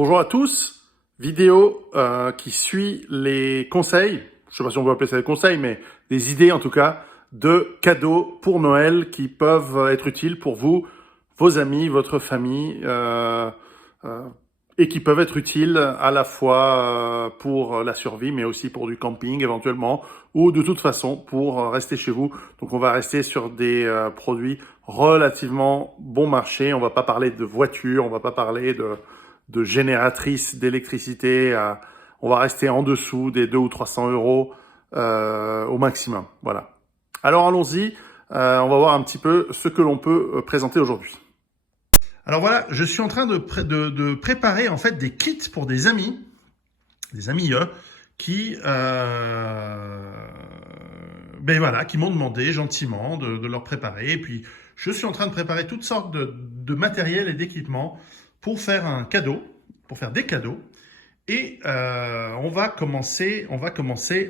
Bonjour à tous, vidéo qui suit les conseils, je ne sais pas si on peut appeler ça des conseils, mais des idées en tout cas, de cadeaux pour Noël qui peuvent être utiles pour vous, vos amis, votre famille, et qui peuvent être utiles à la fois pour la survie, mais aussi pour du camping éventuellement, ou de toute façon pour rester chez vous. Donc on va rester sur des produits relativement bon marché, on va pas parler de voitures, on va pas parler de génératrices d'électricité, on va rester en dessous des 200 ou 300 euros au maximum. Voilà. Alors allons-y, on va voir un petit peu ce que l'on peut présenter aujourd'hui. Alors voilà, je suis en train de préparer en fait des kits pour des amis qui qui m'ont demandé gentiment de leur préparer. Et puis je suis en train de préparer toutes sortes de matériel et d'équipements pour faire un cadeau, pour faire des cadeaux. Et on va commencer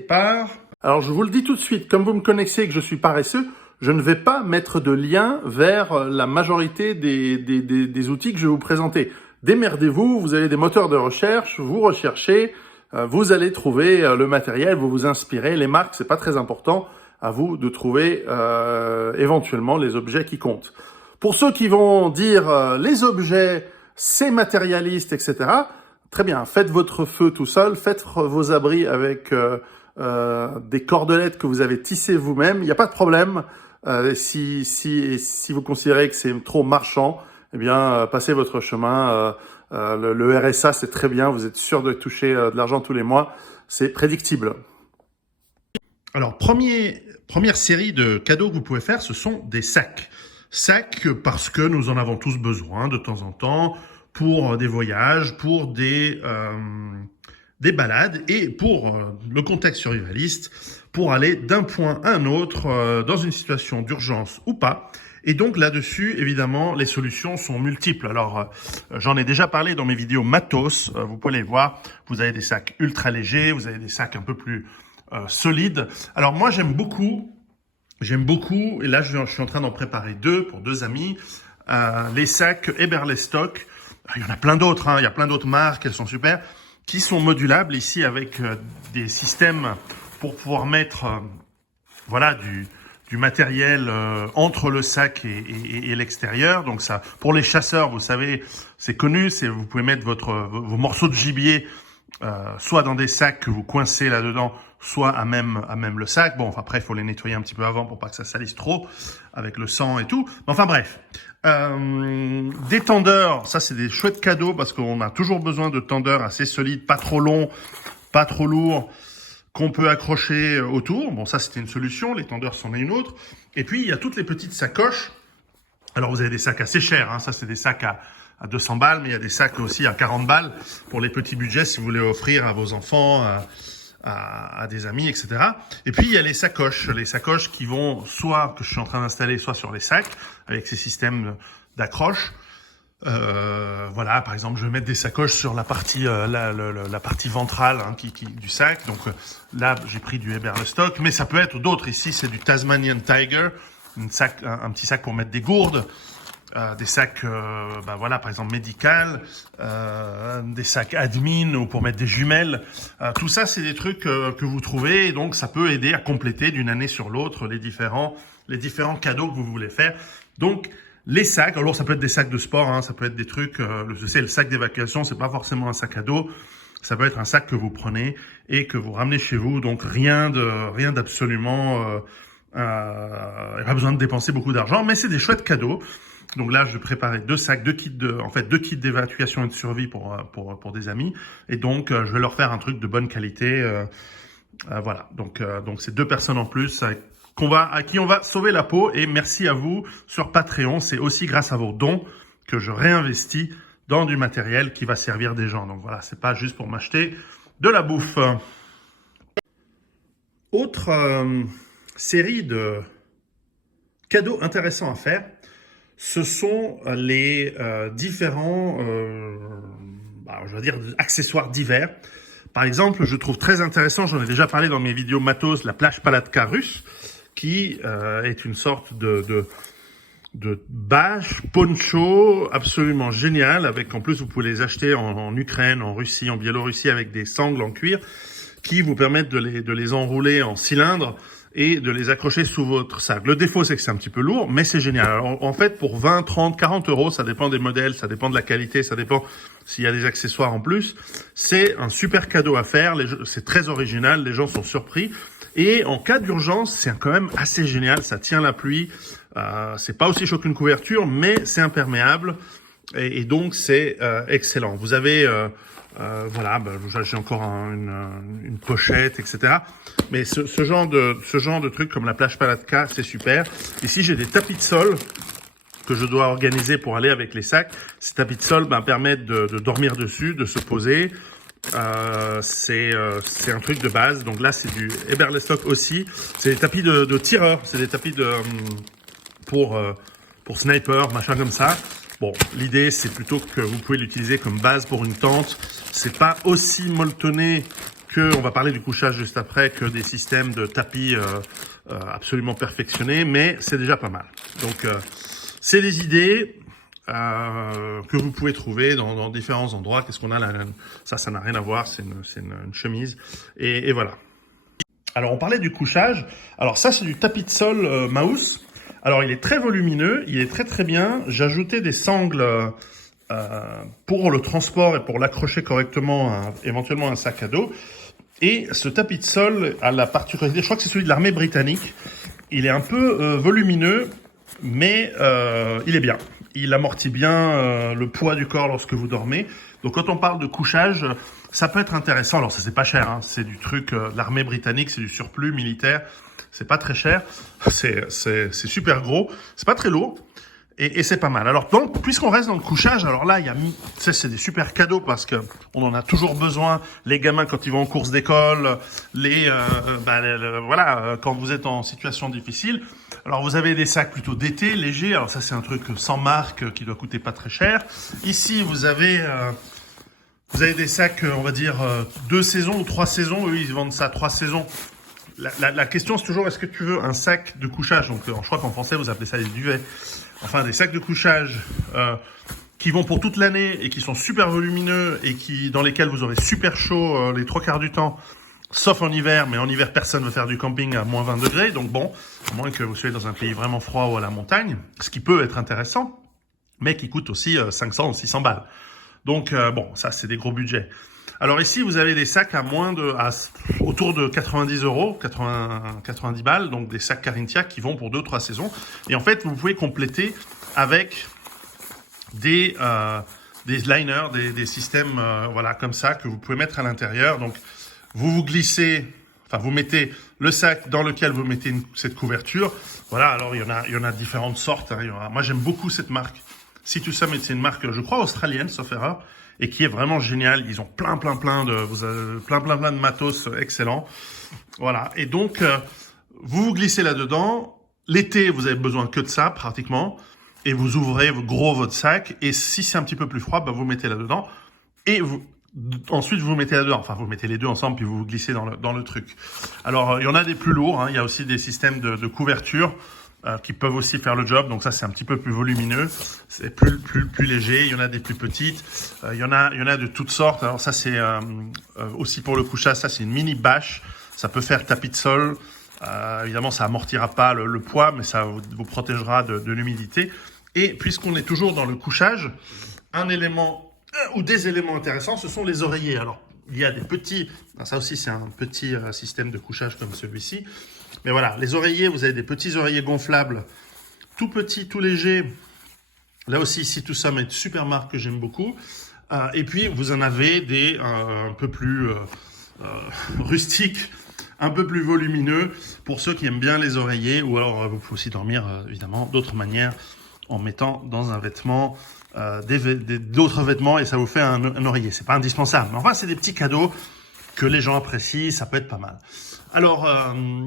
par... Alors je vous le dis tout de suite, comme vous me connaissez et que je suis paresseux, je ne vais pas mettre de lien vers la majorité des outils que je vais vous présenter. Démerdez-vous, vous avez des moteurs de recherche, vous recherchez, vous allez trouver le matériel, vous vous inspirez, les marques, c'est pas très important, à vous de trouver éventuellement les objets qui comptent. Pour ceux qui vont dire les objets, c'est matérialiste, etc., très bien, faites votre feu tout seul, faites vos abris avec des cordelettes que vous avez tissées vous-même, il n'y a pas de problème. Si vous considérez que c'est trop marchand, eh bien, passez votre chemin. Le RSA, c'est très bien. Vous êtes sûr de toucher de l'argent tous les mois. C'est prédictible. Alors, première série de cadeaux que vous pouvez faire, ce sont des sacs. Sacs parce que nous en avons tous besoin de temps en temps pour des voyages, pour des balades et pour le contexte survivaliste, pour aller d'un point à un autre dans une situation d'urgence ou pas. Et donc là-dessus, évidemment, les solutions sont multiples. Alors, j'en ai déjà parlé dans mes vidéos matos, vous pouvez les voir. Vous avez des sacs ultra légers, vous avez des sacs un peu plus solides. Alors moi, j'aime beaucoup, et là je suis en train d'en préparer deux pour deux amis, les sacs Eberlestock. Il y en a plein d'autres, il y a plein d'autres marques, elles sont super, qui sont modulables ici avec des systèmes pour pouvoir mettre du matériel entre le sac et l'extérieur. Donc ça, pour les chasseurs, vous savez, c'est connu, vous pouvez mettre vos morceaux de gibier soit dans des sacs que vous coincez là-dedans, soit à même le sac. Bon, enfin, après, il faut les nettoyer un petit peu avant pour pas que ça salisse trop avec le sang et tout. Mais enfin bref, des tendeurs, ça c'est des chouettes cadeaux parce qu'on a toujours besoin de tendeurs assez solides, pas trop longs, pas trop lourds, qu'on peut accrocher autour. Bon, ça c'était une solution, les tendeurs c'en est une autre. Et puis, il y a toutes les petites sacoches. Alors, vous avez des sacs assez chers, ça c'est des sacs à 200 balles, mais il y a des sacs aussi à 40 balles pour les petits budgets si vous voulez offrir à vos enfants, à des amis, etc. Et puis, il y a les sacoches qui vont soit, que je suis en train d'installer, soit sur les sacs, avec ces systèmes d'accroche. Voilà, par exemple, je vais mettre des sacoches sur la partie la partie ventrale du sac. Donc là, j'ai pris du Eberlestock, mais ça peut être d'autres. Ici, c'est du Tasmanian Tiger, un petit sac pour mettre des gourdes. Des sacs, par exemple médical, des sacs admin ou pour mettre des jumelles. Tout ça, c'est des trucs que vous trouvez et donc ça peut aider à compléter d'une année sur l'autre les différents cadeaux que vous voulez faire. Donc les sacs, alors ça peut être des sacs de sport, ça peut être des trucs. Je sais, le sac d'évacuation, c'est pas forcément un sac à dos. Ça peut être un sac que vous prenez et que vous ramenez chez vous. Donc rien d'absolument. Pas besoin de dépenser beaucoup d'argent, mais c'est des chouettes cadeaux. Donc là, je préparais deux kits d'évacuation et de survie pour des amis. Et donc, je vais leur faire un truc de bonne qualité. Voilà. Donc c'est deux personnes en plus à qui on va sauver la peau. Et merci à vous sur Patreon. C'est aussi grâce à vos dons que je réinvestis dans du matériel qui va servir des gens. Donc voilà, c'est pas juste pour m'acheter de la bouffe. Autre série de cadeaux intéressants à faire. Ce sont les différents, accessoires divers. Par exemple, je trouve très intéressant, j'en ai déjà parlé dans mes vidéos matos, la plage Palatka russe, qui est une sorte bâches, poncho, absolument génial. Avec, en plus, vous pouvez les acheter en Ukraine, en Russie, en Biélorussie, avec des sangles en cuir qui vous permettent de les enrouler en cylindre et de les accrocher sous votre sac. Le défaut, c'est que c'est un petit peu lourd, mais c'est génial. Alors, en fait, pour 20, 30, 40 euros, ça dépend des modèles, ça dépend de la qualité, ça dépend s'il y a des accessoires en plus. C'est un super cadeau à faire. C'est très original. Les gens sont surpris. Et en cas d'urgence, c'est quand même assez génial. Ça tient la pluie. C'est pas aussi chaud qu'une couverture, mais c'est imperméable. Et donc, c'est excellent. Vous avez... voilà, j'ai encore une pochette, etc. Mais ce genre de truc comme la plage Palatka, c'est super. Ici, j'ai des tapis de sol que je dois organiser pour aller avec les sacs. Ces tapis de sol permettent de dormir dessus, de se poser. C'est un truc de base. Donc là, c'est du Eberlestock aussi. C'est des tapis de tireurs. C'est des tapis pour sniper, machin comme ça. Bon, l'idée, c'est plutôt que vous pouvez l'utiliser comme base pour une tente. C'est pas aussi molletonné que, on va parler du couchage juste après, que des systèmes de tapis absolument perfectionnés, mais c'est déjà pas mal. Donc, c'est des idées que vous pouvez trouver dans différents endroits. Qu'est-ce qu'on a là? Ça n'a rien à voir, c'est une chemise. Et voilà. Alors, on parlait du couchage. Alors, ça, c'est du tapis de sol Maus. Alors, il est très volumineux, il est très très bien. J'ai ajouté des sangles pour le transport et pour l'accrocher correctement éventuellement un sac à dos. Et ce tapis de sol a la particularité, je crois que c'est celui de l'armée britannique. Il est un peu volumineux, mais il est bien. Il amortit bien le poids du corps lorsque vous dormez. Donc, quand on parle de couchage, ça peut être intéressant. Alors, ça, c'est pas cher, hein. C'est du truc de l'armée britannique, c'est du surplus militaire. C'est pas très cher, c'est super gros, c'est pas très lourd et c'est pas mal. Alors donc, puisqu'on reste dans le couchage, alors là, c'est des super cadeaux parce que on en a toujours besoin. Les gamins quand ils vont en course d'école, voilà, quand vous êtes en situation difficile. Alors vous avez des sacs plutôt d'été, légers. Alors ça c'est un truc sans marque qui doit coûter pas très cher. Ici vous avez des sacs, on va dire 2 saisons ou 3 saisons. Eux ils vendent ça 3 saisons. La question, c'est toujours, est-ce que tu veux un sac de couchage? Donc, je crois qu'en français, vous appelez ça des duvets. Enfin, des sacs de couchage qui vont pour toute l'année et qui sont super volumineux et dans lesquels vous aurez super chaud les 3 quarts du temps, sauf en hiver. Mais en hiver, personne ne veut faire du camping à moins 20 degrés. Donc bon, à moins que vous soyez dans un pays vraiment froid ou à la montagne, ce qui peut être intéressant, mais qui coûte aussi 500 ou 600 balles. Donc, bon, ça, c'est des gros budgets. Alors ici, vous avez des sacs autour de 90 euros, 90 balles, donc des sacs Carinthia qui vont pour 2-3 saisons. Et en fait, vous pouvez compléter avec des liners, des systèmes voilà, comme ça que vous pouvez mettre à l'intérieur. Donc, vous mettez le sac dans lequel vous mettez cette couverture. Voilà, alors il y en a différentes sortes. Hein. Moi, j'aime beaucoup cette marque. Sea2Summit, c'est une marque, je crois, australienne, sauf erreur, et qui est vraiment géniale. Ils ont plein de matos excellents. Voilà. Et donc, vous glissez là-dedans. L'été, vous avez besoin que de ça, pratiquement. Et vous ouvrez gros votre sac. Et si c'est un petit peu plus froid, vous mettez là-dedans. Et ensuite, vous mettez là-dedans. Enfin, vous mettez les deux ensemble, puis vous glissez dans le truc. Alors, il y en a des plus lourds. Hein. Il y a aussi des systèmes de couverture qui peuvent aussi faire le job. Donc ça, c'est un petit peu plus volumineux, c'est plus léger. Il y en a des plus petites. Il y en a de toutes sortes. Alors ça, c'est aussi pour le couchage. Ça, c'est une mini bâche. Ça peut faire tapis de sol. Évidemment, ça amortira pas le poids, mais ça vous protégera de l'humidité. Et puisqu'on est toujours dans le couchage, un élément ou des éléments intéressants, ce sont les oreillers. Alors, il y a des petits. Ça aussi, c'est un petit système de couchage comme celui-ci. Mais voilà, les oreillers, vous avez des petits oreillers gonflables, tout petits, tout légers. Là aussi, Sea2Summit, une super marque que j'aime beaucoup. Et puis, vous en avez des un peu plus rustiques, un peu plus volumineux, pour ceux qui aiment bien les oreillers. Ou alors, vous pouvez aussi dormir, évidemment, d'autres manières, en mettant dans un vêtement d'autres vêtements, et ça vous fait un oreiller. C'est pas indispensable. Mais enfin, c'est des petits cadeaux que les gens apprécient, ça peut être pas mal. Alors,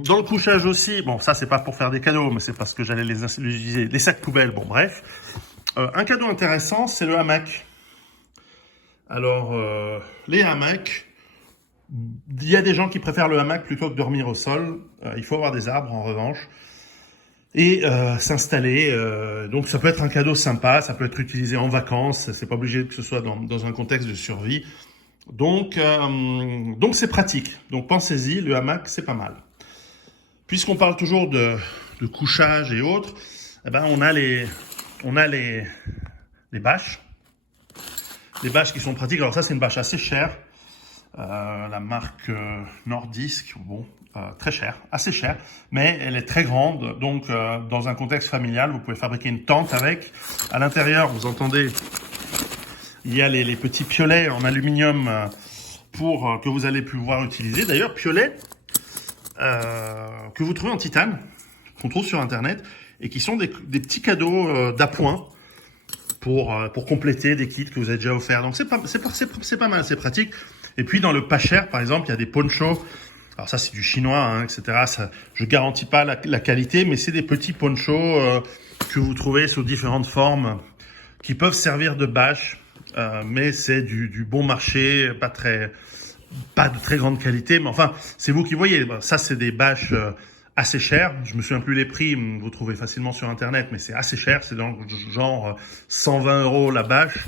dans le couchage aussi, bon, ça, c'est pas pour faire des cadeaux, mais c'est parce que j'allais les utiliser, les sacs poubelles, bon, bref. Un cadeau intéressant, c'est le hamac. Alors, les hamacs, il y a des gens qui préfèrent le hamac plutôt que dormir au sol. Il faut avoir des arbres, en revanche. et s'installer. Donc ça peut être un cadeau sympa, ça peut être utilisé en vacances, c'est pas obligé que ce soit dans un contexte de survie. Donc c'est pratique. Donc pensez-y, le hamac c'est pas mal. Puisqu'on parle toujours de couchage et autres, eh ben on a les bâches. Les bâches qui sont pratiques. Alors ça c'est une bâche assez chère. La marque Nordisk, bon, très chère, assez chère, mais elle est très grande, donc dans un contexte familial, vous pouvez fabriquer une tente avec. À l'intérieur, vous entendez, il y a les petits piolets en aluminium que vous allez pouvoir utiliser. D'ailleurs, piolets que vous trouvez en titane, qu'on trouve sur Internet, et qui sont des petits cadeaux d'appoint pour compléter des kits que vous avez déjà offerts. Donc c'est pas mal, c'est pratique. Et puis dans le pas cher, par exemple, il y a des ponchos. Alors ça c'est du chinois, hein, etc. Ça, je garantis pas la qualité, mais c'est des petits ponchos que vous trouvez sous différentes formes, qui peuvent servir de bâche, mais c'est du bon marché, pas de très grande qualité. Mais enfin, c'est vous qui voyez. Ça c'est des bâches assez chères. Je me souviens plus les prix, vous trouvez facilement sur Internet, mais c'est assez cher. C'est dans le genre 120 € la bâche.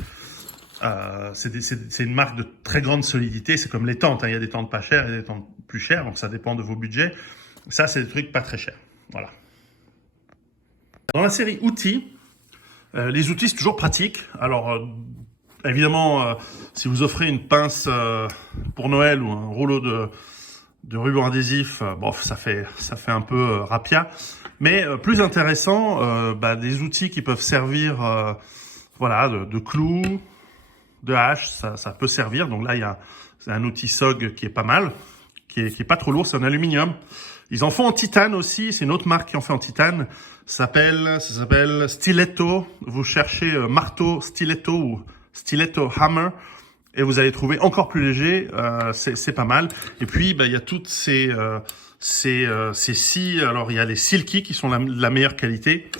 C'est une marque de très grande solidité. C'est comme les tentes, hein. Il y a des tentes pas chères et des tentes plus chères, donc ça dépend de vos budgets. Ça, c'est des trucs pas très chers. Voilà. Dans la série outils, les outils, c'est toujours pratique. Alors, évidemment, si vous offrez une pince pour Noël ou un rouleau de ruban adhésif, bon, ça fait un peu rapia. Mais plus intéressant, des outils qui peuvent servir voilà, de clous, de hache, ça peut servir. Donc là, c'est un outil SOG qui est pas mal, qui est pas trop lourd, c'est en aluminium. Ils en font en titane aussi, c'est une autre marque qui en fait en titane. Ça s'appelle Stiletto. Vous cherchez marteau Stiletto ou Stiletto Hammer et vous allez trouver encore plus léger. C'est pas mal. Et puis, il y a toutes ces scies. Alors, il y a les Silky qui sont la meilleure qualité.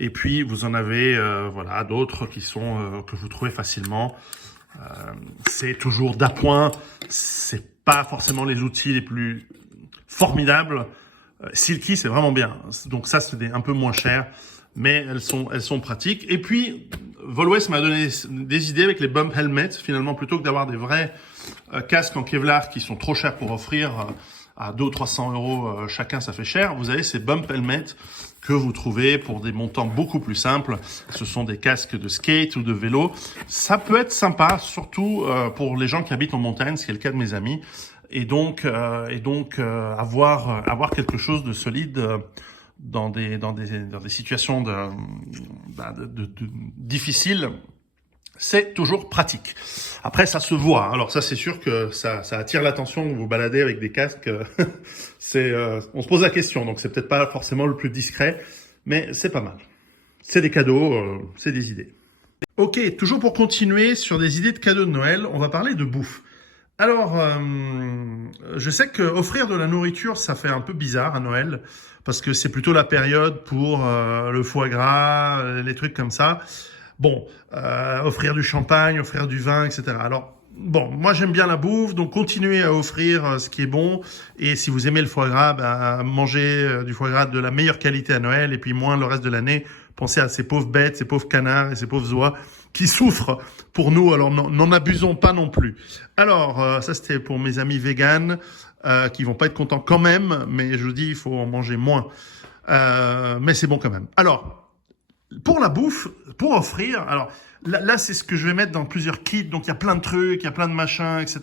Et puis, vous en avez voilà, d'autres qui sont que vous trouvez facilement. C'est toujours d'appoint. C'est pas forcément les outils les plus formidables. Silky, c'est vraiment bien. Donc ça, c'est un peu moins cher, mais elles sont pratiques. Et puis, Volwes m'a donné des idées avec les bump helmets. Finalement, plutôt que d'avoir des vrais casques en Kevlar qui sont trop chers pour offrir à 200 ou 300 € chacun, ça fait cher. Vous avez ces bump helmets que vous trouvez pour des montants beaucoup plus simples. Ce sont des casques de skate ou de vélo. Ça peut être sympa, surtout pour les gens qui habitent en montagne, ce qui est le cas de mes amis. Et donc avoir quelque chose de solide dans des situations difficiles, c'est toujours pratique. Après, ça se voit. Alors ça, c'est sûr que ça attire l'attention de vous balader avec des casques. On se pose la question, donc c'est peut-être pas forcément le plus discret, mais c'est pas mal. C'est des cadeaux, c'est des idées. Ok, toujours pour continuer sur des idées de cadeaux de Noël, on va parler de bouffe. Alors, je sais que offrir de la nourriture, ça fait un peu bizarre à Noël, parce que c'est plutôt la période pour le foie gras, les trucs comme ça. Bon, offrir du champagne, offrir du vin, etc. Alors, bon, moi j'aime bien la bouffe, donc continuez à offrir ce qui est bon. Et si vous aimez le foie gras, mangez du foie gras de la meilleure qualité à Noël, et puis moins le reste de l'année. Pensez à ces pauvres bêtes, ces pauvres canards et ces pauvres oies qui souffrent pour nous, alors n'en abusons pas non plus. Alors, ça c'était pour mes amis véganes qui vont pas être contents quand même, mais je vous dis, il faut en manger moins. Mais c'est bon quand même. Alors, pour la bouffe, pour offrir, alors là c'est ce que je vais mettre dans plusieurs kits, donc il y a plein de trucs, il y a plein de machins, etc.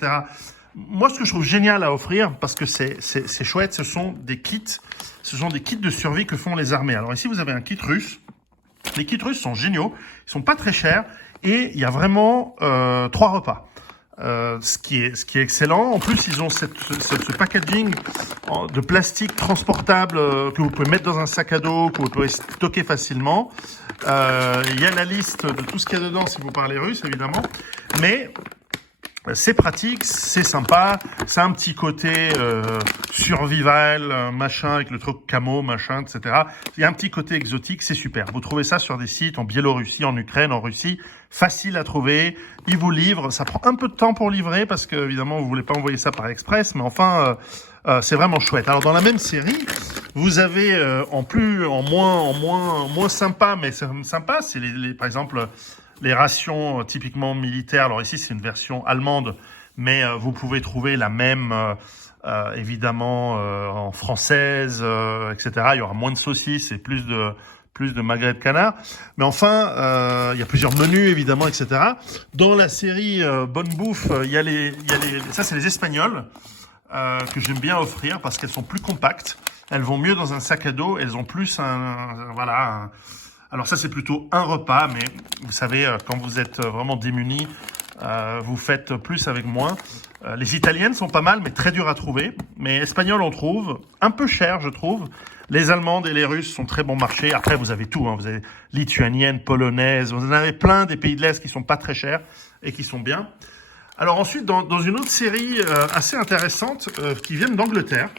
Moi, ce que je trouve génial à offrir, parce que c'est chouette, ce sont des kits de survie que font les armées. Alors ici, vous avez un kit russe. Les kits russes sont géniaux, ils sont pas très chers et il y a vraiment 3 repas. Ce qui est excellent. En plus, ils ont ce packaging de plastique transportable que vous pouvez mettre dans un sac à dos, que vous pouvez stocker facilement. Il y a la liste de tout ce qu'il y a dedans si vous parlez russe, évidemment. Mais c'est pratique, c'est sympa, c'est un petit côté survival, machin, avec le truc camo, machin, etc. Il y a un petit côté exotique, c'est super. Vous trouvez ça sur des sites en Biélorussie, en Ukraine, en Russie, facile à trouver. Ils vous livrent, ça prend un peu de temps pour livrer parce que évidemment vous voulez pas envoyer ça par express, mais enfin c'est vraiment chouette. Alors dans la même série, Vous avez en moins sympa, mais c'est sympa, c'est par exemple les rations typiquement militaires. Alors ici c'est une version allemande, mais vous pouvez trouver la même évidemment en française, etc. Il y aura moins de saucisses et plus de magret de canard. Mais enfin, il y a plusieurs menus évidemment, etc. Dans la série Bonne Bouffe, ça c'est les Espagnols que j'aime bien offrir parce qu'elles sont plus compactes. Elles vont mieux dans un sac à dos. Elles ont plus alors ça c'est plutôt un repas, mais vous savez, quand vous êtes vraiment démunis, vous faites plus avec moins. Les italiennes sont pas mal, mais très dures à trouver. Mais espagnoles, on trouve. Un peu cher, je trouve. Les allemandes et les russes sont très bon marché. Après, vous avez tout. Vous avez lituanienne, polonaise. Vous en avez plein des pays de l'Est qui sont pas très chers et qui sont bien. Alors ensuite, dans une autre série assez intéressante qui viennent d'Angleterre,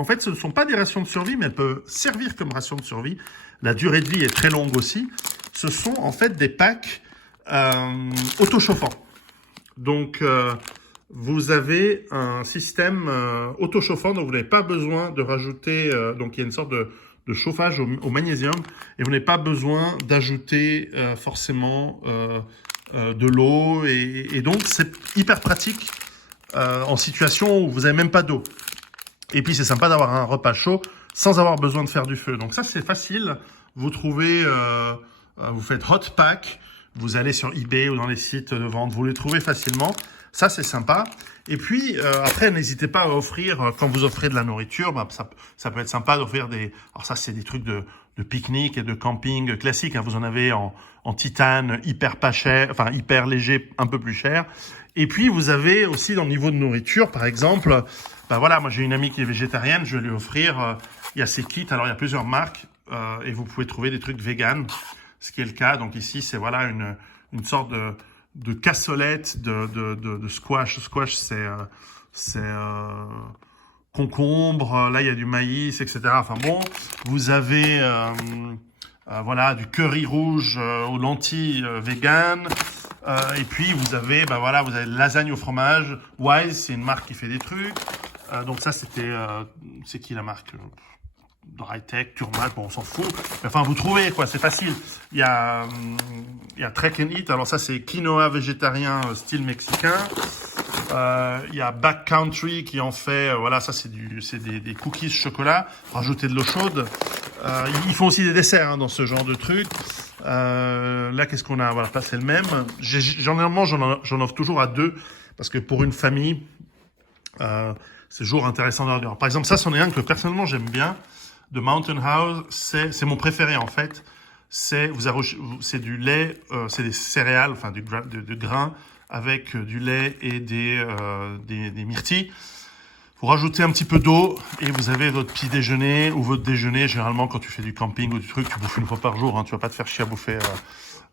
en fait, ce ne sont pas des rations de survie, mais elles peuvent servir comme rations de survie. La durée de vie est très longue aussi. Ce sont en fait des packs autochauffants. Donc, vous avez un système autochauffant, donc vous n'avez pas besoin de rajouter... donc, il y a une sorte de chauffage au magnésium, et vous n'avez pas besoin d'ajouter forcément de l'eau. Et donc, c'est hyper pratique en situation où vous n'avez même pas d'eau. Et puis, c'est sympa d'avoir un repas chaud sans avoir besoin de faire du feu. Donc ça, c'est facile. Vous trouvez, vous faites hot pack, vous allez sur eBay ou dans les sites de vente, vous les trouvez facilement. Ça, c'est sympa. Et puis, après, n'hésitez pas à offrir, quand vous offrez de la nourriture, ça peut être sympa d'offrir alors ça, c'est des trucs de pique-nique et de camping classique. Vous en avez en titane, hyper pas cher, enfin, hyper léger, un peu plus cher. Et puis, vous avez aussi dans le niveau de nourriture, par exemple, voilà, moi j'ai une amie qui est végétarienne, je vais lui offrir, il y a ces kits, alors il y a plusieurs marques, et vous pouvez trouver des trucs vegan, ce qui est le cas. Donc ici, c'est voilà une sorte de cassolette de squash. Squash, c'est concombre, là il y a du maïs, etc. Enfin bon, vous avez voilà du curry rouge aux lentilles vegan. Et puis vous avez vous avez lasagne au fromage. Wise, c'est une marque qui fait des trucs. Donc ça c'est qui la marque? Drytech, Turmac, bon on s'en fout. Enfin vous trouvez quoi, c'est facile. Il y a Trek and Eat. Alors ça c'est quinoa végétarien style mexicain. Il y a Backcountry qui en fait voilà, ça c'est des cookies chocolat, rajouter de l'eau chaude. Ils font aussi des desserts dans ce genre de truc. Là qu'est-ce qu'on a? Voilà, c'est le même. Généralement j'en offre toujours à deux parce que pour une famille c'est toujours intéressant d'en avoir. Par exemple, ça c'en est un que personnellement j'aime bien, de Mountain House. C'est mon préféré en fait. C'est du lait, c'est des céréales, enfin du grain avec du lait et des myrtilles. Vous rajoutez un petit peu d'eau et vous avez votre petit déjeuner ou votre déjeuner. Généralement, quand tu fais du camping ou du truc, tu bouffes une fois par jour. Tu vas pas te faire chier à bouffer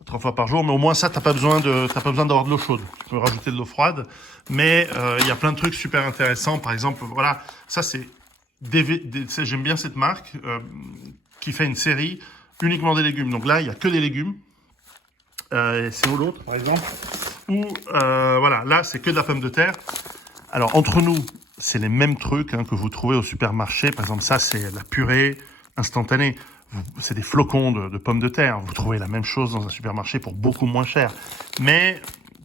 3 fois par jour, mais au moins ça, t'as pas besoin d'avoir de l'eau chaude. Tu peux rajouter de l'eau froide, mais il y a plein de trucs super intéressants. Par exemple, voilà, ça c'est j'aime bien cette marque qui fait une série uniquement des légumes. Donc là, il y a que des légumes. C'est où l'autre, par exemple? Ou voilà, là c'est que de la pomme de terre. Alors entre nous, c'est les mêmes trucs que vous trouvez au supermarché. Par exemple, ça c'est la purée instantanée. C'est des flocons de pommes de terre. Vous trouvez la même chose dans un supermarché pour beaucoup moins cher. Mais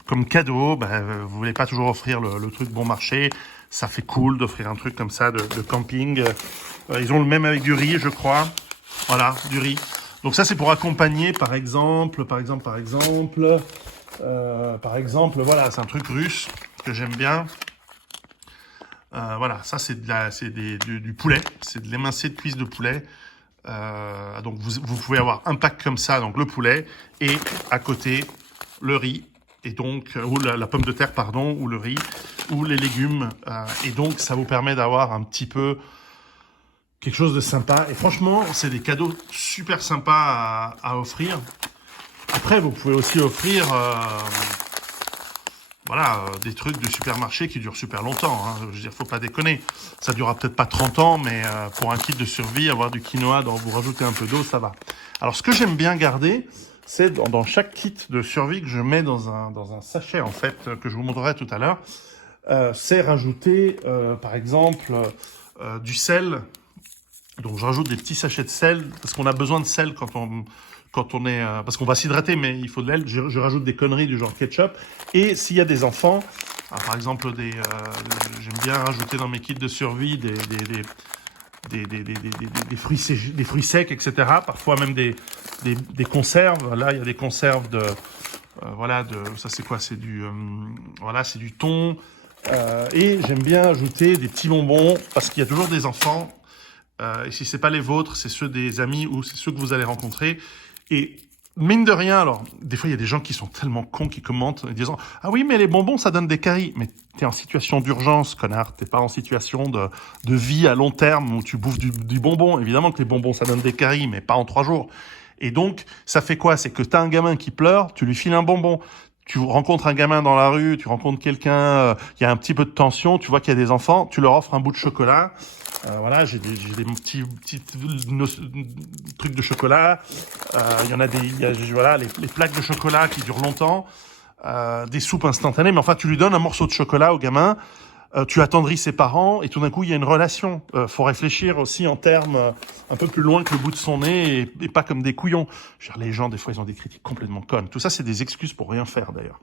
comme cadeau, vous voulez pas toujours offrir le truc bon marché. Ça fait cool d'offrir un truc comme ça de camping. Ils ont le même avec du riz, je crois. Voilà, du riz. Donc ça, c'est pour accompagner, par exemple, voilà, c'est un truc russe que j'aime bien. Voilà, ça c'est du poulet. C'est de l'émincé de cuisse de poulet. Donc vous pouvez avoir un pack comme ça, donc le poulet, et à côté le riz, et donc ou la pomme de terre pardon, ou le riz, ou les légumes, et donc ça vous permet d'avoir un petit peu quelque chose de sympa. Et franchement, c'est des cadeaux super sympas à offrir. Après, vous pouvez aussi offrir des trucs du supermarché qui durent super longtemps. Je veux dire, faut pas déconner. Ça durera peut-être pas 30 ans, mais pour un kit de survie, avoir du quinoa, vous rajoutez un peu d'eau, ça va. Alors, ce que j'aime bien garder, c'est dans chaque kit de survie que je mets dans un sachet, en fait, que je vous montrerai tout à l'heure, c'est rajouter, par exemple, du sel Donc je rajoute des petits sachets de sel, parce qu'on a besoin de sel quand on est... parce qu'on va s'hydrater, mais il faut de l'ail. Je rajoute des conneries du genre ketchup. Et s'il y a des enfants, par exemple, j'aime bien rajouter dans mes kits de survie des fruits secs, etc. Parfois même des conserves. Là, il y a des conserves ça c'est quoi? C'est c'est du thon. Et j'aime bien ajouter des petits bonbons, parce qu'il y a toujours des enfants. Et si c'est pas les vôtres, c'est ceux des amis ou c'est ceux que vous allez rencontrer. Et mine de rien, alors, des fois, il y a des gens qui sont tellement cons qui commentent en disant « Ah oui, mais les bonbons, ça donne des caries. » Mais t'es en situation d'urgence, connard. T'es pas en situation de vie à long terme où tu bouffes du bonbon. Évidemment que les bonbons, ça donne des caries, mais pas en 3 jours. Et donc, ça fait quoi? C'est que t'as un gamin qui pleure, tu lui files un bonbon. Tu rencontres un gamin dans la rue, tu rencontres quelqu'un, il y a un petit peu de tension, tu vois qu'il y a des enfants, tu leur offres un bout de chocolat. J'ai des petits trucs de chocolat. Il y en a les plaques de chocolat qui durent longtemps, des soupes instantanées. Mais enfin, tu lui donnes un morceau de chocolat au gamin. Tu attendris ses parents et tout d'un coup, il y a une relation. Faut réfléchir aussi en termes un peu plus loin que le bout de son nez et pas comme des couillons. Les gens, des fois, ils ont des critiques complètement connes. Tout ça, c'est des excuses pour rien faire, d'ailleurs.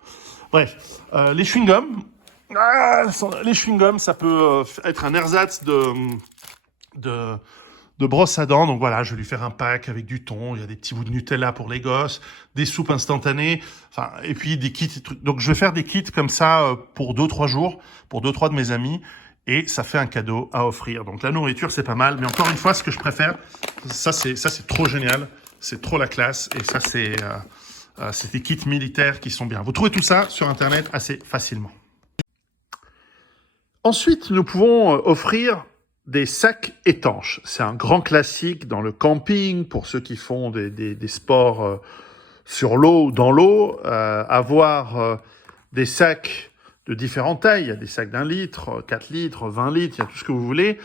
Bref, les chewing-gums. Les chewing-gums, ça peut être un ersatz de brosse à dents. Donc voilà, je vais lui faire un pack avec du thon. Il y a des petits bouts de Nutella pour les gosses, des soupes instantanées, et puis des kits. Donc je vais faire des kits comme ça pour 2-3 jours, pour 2-3 de mes amis. Et ça fait un cadeau à offrir. Donc la nourriture, c'est pas mal. Mais encore une fois, ce que je préfère, ça c'est trop génial. C'est trop la classe. Et ça, c'est des kits militaires qui sont bien. Vous trouvez tout ça sur Internet assez facilement. Ensuite, nous pouvons offrir des sacs étanches. C'est un grand classique dans le camping, pour ceux qui font des sports sur l'eau ou dans l'eau. Avoir des sacs de différentes tailles. Il y a des sacs d'1 litre, 4 litres, 20 litres, il y a tout ce que vous voulez,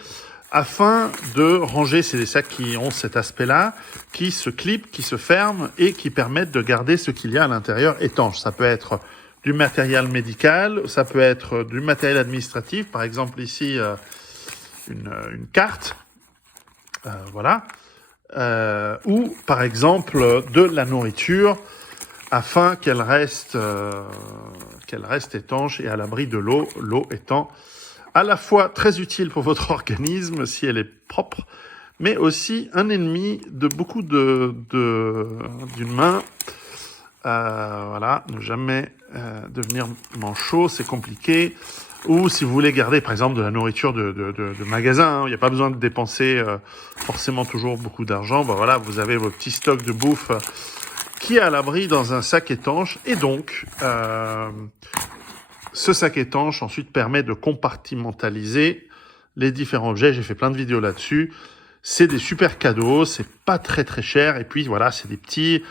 afin de ranger. C'est des sacs qui ont cet aspect-là, qui se clipent, qui se ferment et qui permettent de garder ce qu'il y a à l'intérieur étanche. Ça peut être du matériel médical, ça peut être du matériel administratif, par exemple ici une carte, ou par exemple de la nourriture, afin qu'elle reste étanche et à l'abri de l'eau, l'eau étant à la fois très utile pour votre organisme si elle est propre, mais aussi un ennemi de beaucoup d'humains. Ne jamais devenir manchot, c'est compliqué. Ou si vous voulez garder, par exemple, de la nourriture de magasin, il n'y a pas besoin de dépenser forcément toujours beaucoup d'argent. Vous avez vos petits stocks de bouffe qui est à l'abri dans un sac étanche. Et donc, ce sac étanche ensuite permet de compartimentaliser les différents objets. J'ai fait plein de vidéos là-dessus. C'est des super cadeaux, c'est pas très très cher. Et puis voilà, c'est des petits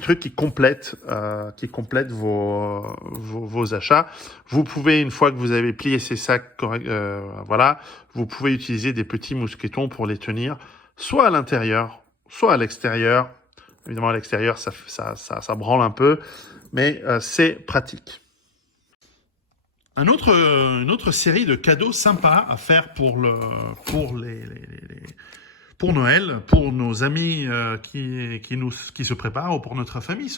trucs qui complètent vos achats. Vous pouvez, une fois que vous avez plié ces sacs, vous pouvez utiliser des petits mousquetons pour les tenir, soit à l'intérieur, soit à l'extérieur. Évidemment, à l'extérieur, ça branle un peu, mais c'est pratique. Une autre série de cadeaux sympas à faire pour Noël, pour nos amis qui se préparent, ou pour notre famille,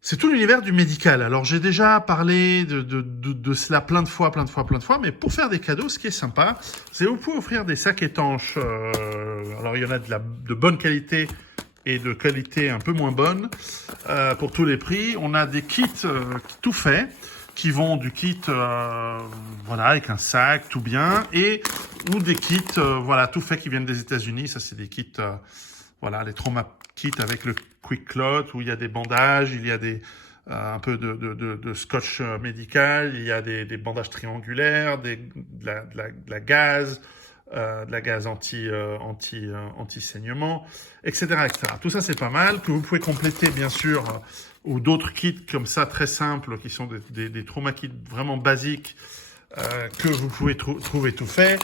c'est tout l'univers du médical. Alors j'ai déjà parlé de cela plein de fois, mais pour faire des cadeaux, ce qui est sympa, c'est que vous pouvez offrir des sacs étanches. Alors il y en a de bonne qualité et de qualité un peu moins bonne pour tous les prix. On a des kits tout faits, qui vont du kit avec un sac tout bien, ou des kits tout faits qui viennent des États-Unis. Ça c'est des kits les trauma kits avec le quick clot, où il y a des bandages, il y a un peu de scotch médical, il y a des bandages triangulaires, de la gaz, anti-saignement, etc., etc. Tout ça, c'est pas mal, que vous pouvez compléter, bien sûr, ou d'autres kits comme ça, très simples, qui sont des trauma kits vraiment basiques, que vous pouvez trouver tout fait.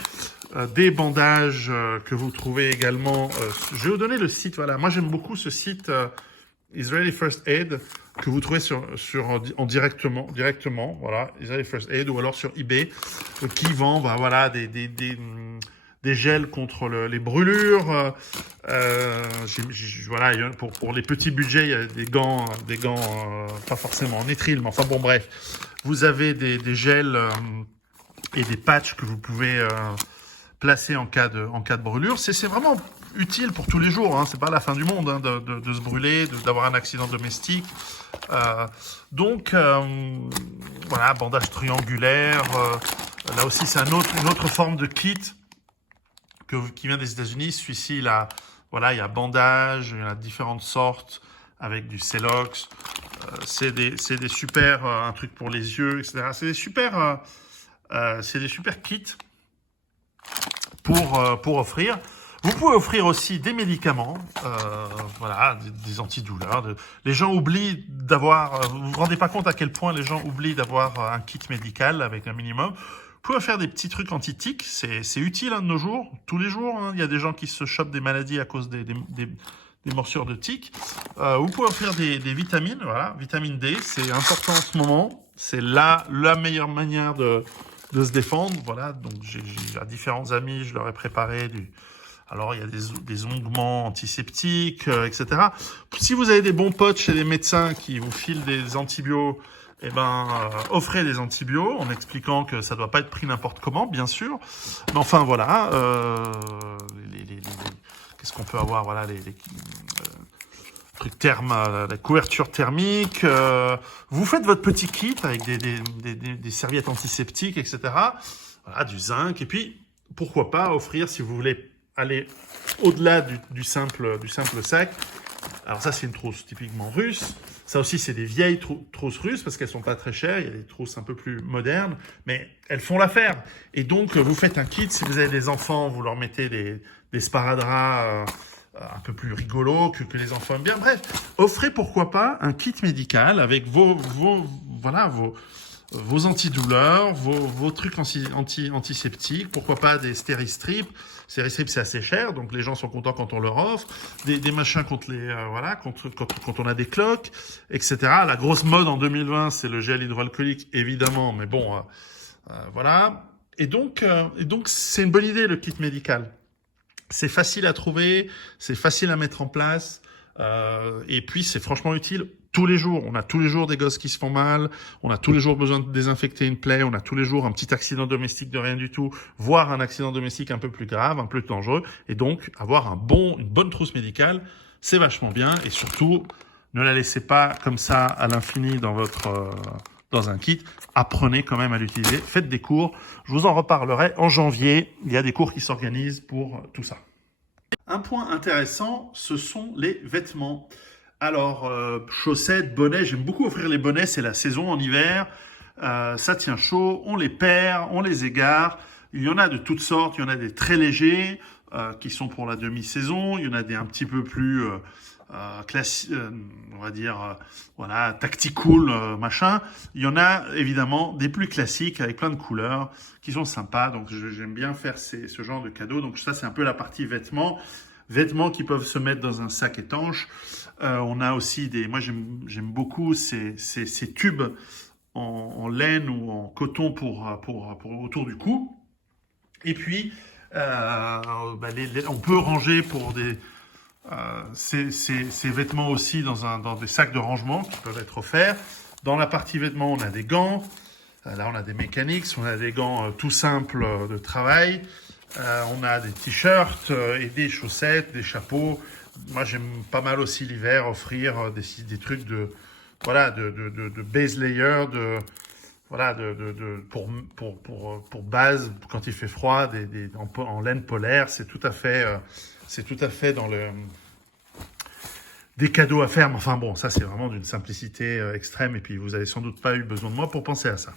Des bandages que vous trouvez également. Je vais vous donner le site. Voilà, moi j'aime beaucoup ce site Israeli First Aid, que vous trouvez directement. Voilà, Israeli First Aid, ou alors sur eBay, qui vend des gels contre les brûlures. Voilà, pour les petits budgets, il y a des gants, pas forcément en nitrile, mais enfin bon, bref. Vous avez des gels et des patchs que vous pouvez placer en cas de brûlure. C'est vraiment utile pour tous les jours. Hein. C'est pas la fin du monde hein, de se brûler, d'avoir un accident domestique. Donc, voilà, bandage triangulaire. Là aussi, c'est une autre forme de kit qui vient des États-Unis. Celui-ci, voilà, il y a bandage, il y en a différentes sortes avec du Celox. C'est des super, un truc pour les yeux, etc. C'est des super kits pour offrir. Vous pouvez offrir aussi des médicaments, voilà, des antidouleurs. Les gens oublient d'avoir, vous vous rendez pas compte à quel point les gens oublient d'avoir un kit médical avec un minimum. Vous pouvez faire des petits trucs anti-tiques, c'est utile hein, de nos jours, tous les jours. Hein, il y a des gens qui se chopent des maladies à cause des morsures de tiques. Vous pouvez offrir des vitamines, voilà, vitamine D, c'est important en ce moment. C'est la meilleure manière de se défendre, voilà. Donc j'ai à différents amis, je leur ai préparé alors, il y a des onguements antiseptiques, etc. Si vous avez des bons potes chez les médecins qui vous filent des antibiotiques, eh ben, offrez des antibiotiques en expliquant que ça ne doit pas être pris n'importe comment, bien sûr. Mais enfin, voilà. Qu'est-ce qu'on peut avoir? Voilà, trucs la couverture thermique. Vous faites votre petit kit avec des serviettes antiseptiques, etc. Voilà, du zinc. Et puis, pourquoi pas offrir, si vous voulez aller au-delà du simple sac. Alors ça, c'est une trousse typiquement russe. Ça aussi, c'est des vieilles trousses russes parce qu'elles sont pas très chères. Il y a des trousses un peu plus modernes, mais elles font l'affaire. Et donc, vous faites un kit. Si vous avez des enfants, vous leur mettez des sparadraps un peu plus rigolos que les enfants aiment bien. Bref, offrez pourquoi pas un kit médical avec vos antidouleurs, vos trucs antiseptiques, pourquoi pas des stéristrips. Stéristrips, c'est assez cher, donc les gens sont contents quand on leur offre. Des machins contre quand on a des cloques, etc. La grosse mode en 2020, c'est le gel hydroalcoolique, évidemment, mais bon, voilà. Et donc, c'est une bonne idée, le kit médical. C'est facile à trouver, c'est facile à mettre en place, et puis c'est franchement utile tous les jours. On a tous les jours des gosses qui se font mal, on a tous les jours besoin de désinfecter une plaie, on a tous les jours un petit accident domestique de rien du tout, voire un accident domestique un peu plus grave, un peu plus dangereux. Et donc, avoir une bonne trousse médicale, c'est vachement bien. Et surtout, ne la laissez pas comme ça à l'infini dans un kit. Apprenez quand même à l'utiliser. Faites des cours. Je vous en reparlerai en janvier. Il y a des cours qui s'organisent pour tout ça. Un point intéressant, ce sont les vêtements. Alors, chaussettes, bonnets, j'aime beaucoup offrir les bonnets, c'est la saison en hiver, ça tient chaud, on les perd, on les égare. Il y en a de toutes sortes, il y en a des très légers qui sont pour la demi-saison, il y en a des un petit peu plus classiques, on va dire, voilà, tactical, machin. Il y en a évidemment des plus classiques avec plein de couleurs qui sont sympas, donc j'aime bien faire ce genre de cadeaux. Donc ça, c'est un peu la partie vêtements qui peuvent se mettre dans un sac étanche. On a aussi moi j'aime beaucoup ces tubes en laine ou en coton pour autour du cou. Et puis on peut ranger pour ces vêtements aussi dans des sacs de rangement qui peuvent être offerts. Dans la partie vêtements, on a des gants. Là, on a des mécaniques, on a des gants tout simples de travail. On a des t-shirts et des chaussettes, des chapeaux. Moi, j'aime pas mal aussi l'hiver offrir des trucs de base layer, pour base quand il fait froid, en laine polaire. C'est tout à fait dans des cadeaux à faire. Mais enfin bon, ça c'est vraiment d'une simplicité extrême. Et puis vous avez sans doute pas eu besoin de moi pour penser à ça.